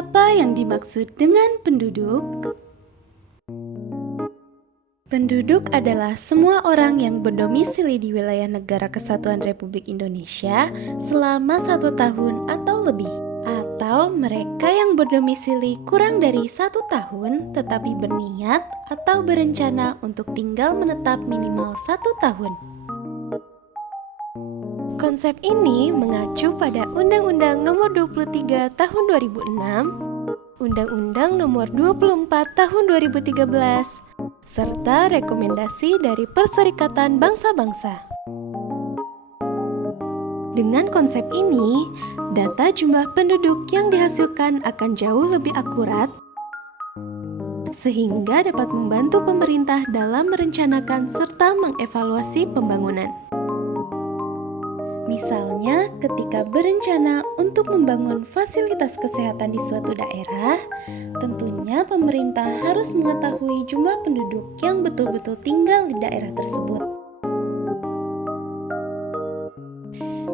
Apa yang dimaksud dengan penduduk? Penduduk adalah semua orang yang berdomisili di wilayah Negara Kesatuan Republik Indonesia selama 1 tahun atau lebih, atau mereka yang berdomisili kurang dari 1 tahun tetapi berniat atau berencana untuk tinggal menetap minimal 1 tahun. Konsep ini mengacu pada Undang-Undang Nomor 23 Tahun 2006, Undang-Undang Nomor 24 Tahun 2013, serta rekomendasi dari Perserikatan Bangsa-Bangsa. Dengan konsep ini, data jumlah penduduk yang dihasilkan akan jauh lebih akurat, sehingga dapat membantu pemerintah dalam merencanakan serta mengevaluasi pembangunan. Misalnya, ketika berencana untuk membangun fasilitas kesehatan di suatu daerah, tentunya pemerintah harus mengetahui jumlah penduduk yang betul-betul tinggal di daerah tersebut.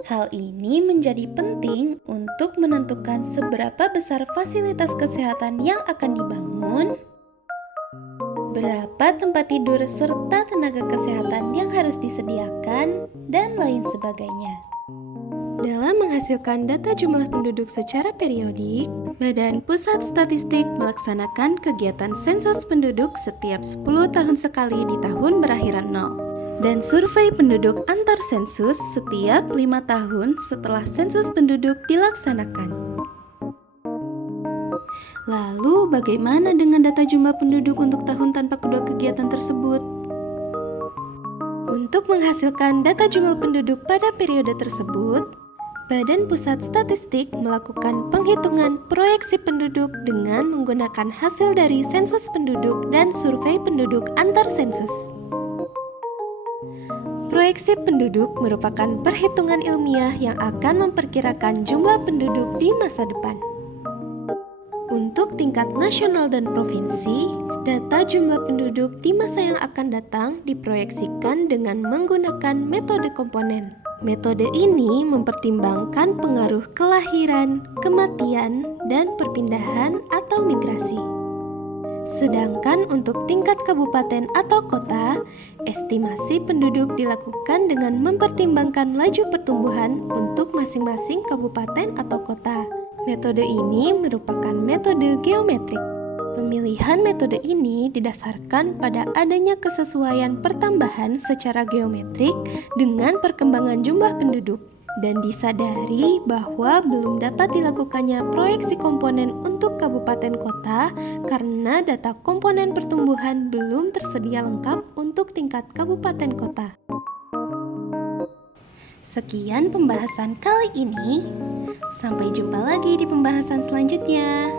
Hal ini menjadi penting untuk menentukan seberapa besar fasilitas kesehatan yang akan dibangun, berapa tempat tidur serta tenaga kesehatan yang harus disediakan, dan lain sebagainya. Dalam menghasilkan data jumlah penduduk secara periodik, Badan Pusat Statistik melaksanakan kegiatan sensus penduduk setiap 10 tahun sekali di tahun berakhiran 0, dan survei penduduk antar sensus setiap 5 tahun setelah sensus penduduk dilaksanakan. Lalu, bagaimana dengan data jumlah penduduk untuk tahun tanpa kedua kegiatan tersebut? Untuk menghasilkan data jumlah penduduk pada periode tersebut, Badan Pusat Statistik melakukan penghitungan proyeksi penduduk dengan menggunakan hasil dari sensus penduduk dan survei penduduk antar sensus. Proyeksi penduduk merupakan perhitungan ilmiah yang akan memperkirakan jumlah penduduk di masa depan. Untuk tingkat nasional dan provinsi, data jumlah penduduk di masa yang akan datang diproyeksikan dengan menggunakan metode komponen. Metode ini mempertimbangkan pengaruh kelahiran, kematian, dan perpindahan atau migrasi. Sedangkan untuk tingkat kabupaten atau kota, estimasi penduduk dilakukan dengan mempertimbangkan laju pertumbuhan untuk masing-masing kabupaten atau kota. Metode ini merupakan metode geometrik. Pemilihan metode ini didasarkan pada adanya kesesuaian pertambahan secara geometrik dengan perkembangan jumlah penduduk, dan disadari bahwa belum dapat dilakukannya proyeksi komponen untuk kabupaten kota karena data komponen pertumbuhan belum tersedia lengkap untuk tingkat kabupaten kota. Sekian pembahasan kali ini. Sampai jumpa lagi di pembahasan selanjutnya.